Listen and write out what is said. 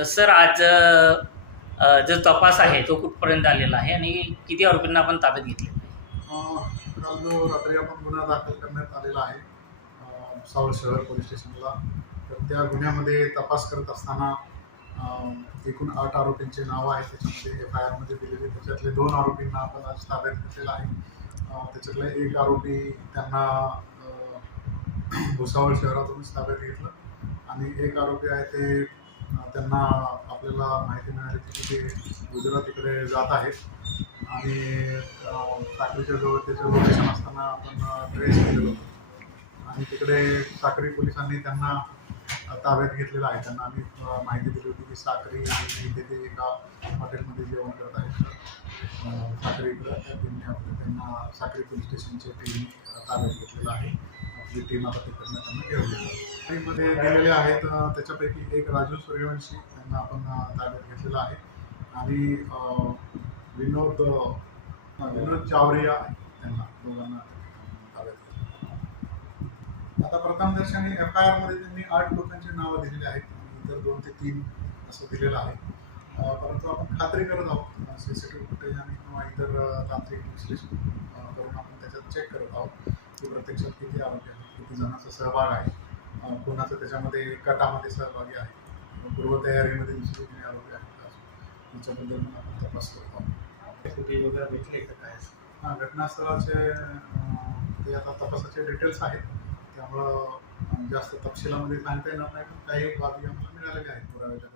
Sir आज जो तपास आहे तो कुठपर्यंत आलेला आहे आणि किती आरोपींना आपण ताब्यात घेतले? काल जो रात्री आपण गुन्हा दाखल करण्यात आलेला आहे. सावळ शहर पोलीस स्टेशनला. तर त्या गुन्ह्यामध्ये तपास करत असताना एकूण आठ आरोपींचे नावं आहेत. त्याच्यामध्ये एफ आय आरमध्ये दिलेले. त्याच्यातले दोन आरोपींना आपण आज ताब्यात घेतलेला आहे. त्याच्यातले एक आरोपी त्यांना भुसावळ शहरातूनच ताब्यात घेतलं. आणि एक आरोपी आहे ते त्यांना आपल्याला माहिती मिळाली की ते गुजरातीकडे जात आहेत. आणि साखरीच्या जवळ त्याचं लोकेशन असताना आपण ट्रेस केलेलं होतं. आणि तिकडे साखरी पोलिसांनी त्यांना ताब्यात घेतलेलं आहे. त्यांना आम्ही माहिती दिली होती की साखरी इथे ते एका हॉटेलमध्ये जेवण करत आहेत. साखरी इकडं. त्या टीमने आपल्या त्यांना साखरी पोलीस स्टेशनच्या टीमने ताब्यात घेतलेलं आहे. आपली टीम आता तिकडनं त्यांना घेऊन मध्ये दिलेले आहेत त्याच्यापैकी एक राजू सूर्यवंशी त्यांना आपण ताब्यात घेतलेला आहे. आणि विनोद विनोद चावरिया त्यांना दोघांना ताब्यात घेतलं. आता प्रथमदर्शनी एफ आय आरमध्ये त्यांनी आठ लोकांची नावं दिलेली आहेत. आणि इतर दोन ते तीन असं दिलेलं आहे. परंतु आपण खात्री करत आहोत C C T V footage आणि किंवा इतर तांत्रिक विश्लेषण करून आपण त्याच्यात चेक करत आहोत की प्रत्यक्षात किती आरोग्य किती जणांचा सहभाग आहे. कोणाचं त्याच्यामध्ये गटामध्ये सहभागी आहे. पूर्वतयारीमध्ये दुसरे आरोपी आहेत का? याच्याबद्दल पण आपण तपास करत फुटेज वगैरे भेटले का काय? हां घटनास्थळाचे ते आता तपासाचे डिटेल्स आहेत. त्यामुळं जास्त तपशिलामध्ये सांगता येणार नाही पण काही बाबी आम्हाला मिळालेल्या आहेत पुराव्याच्या.